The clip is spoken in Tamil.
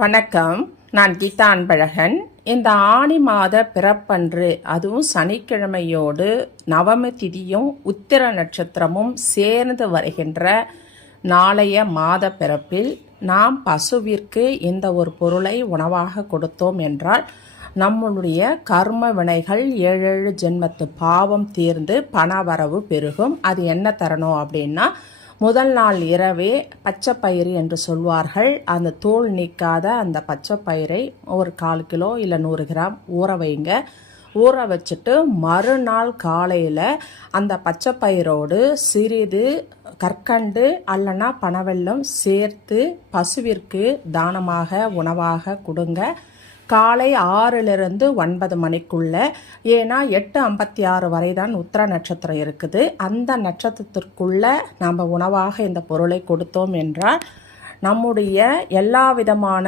வணக்கம். நான் கீதா அன்பழகன். இந்த ஆணி மாத பிறப்பன்று, அதுவும் சனிக்கிழமையோடு நவமி திதியும் உத்திர நட்சத்திரமும் சேர்ந்து வருகின்ற நாளைய மாத பிறப்பில் நாம் பசுவிற்கு இந்த ஒரு பொருளை உணவாக கொடுத்தோம் என்றால் நம்மளுடைய கர்ம வினைகள் 7 ஜென்மத்து பாவம் தீர்ந்து பணவரவு பெருகும். அது என்ன தரணும் அப்படின்னா, முதல் நாள் இரவே பச்சை பயிறு என்று சொல்வார்கள். அந்த தோல் நீக்காத அந்த பச்சை பயிரை ஒரு 1/4 கிலோ இல்லை 100 கிராம் ஊற வைங்க. ஊற வச்சுட்டு மறுநாள் காலையில் அந்த பச்சை பயிரோடு சிறிது கற்கண்டு அல்லனா பனவெல்லம் சேர்த்து பசுவிற்கு தானமாக உணவாக கொடுங்க. காலை 6லிருந்து 9 மணிக்குள்ள. ஏன்னா 8:56 வரை தான் உத்திர நட்சத்திரம் இருக்குது. அந்த நட்சத்திரத்திற்குள்ள நாம் உணவாக இந்த பொருளை கொடுத்தோம் என்றால் நம்முடைய எல்லா விதமான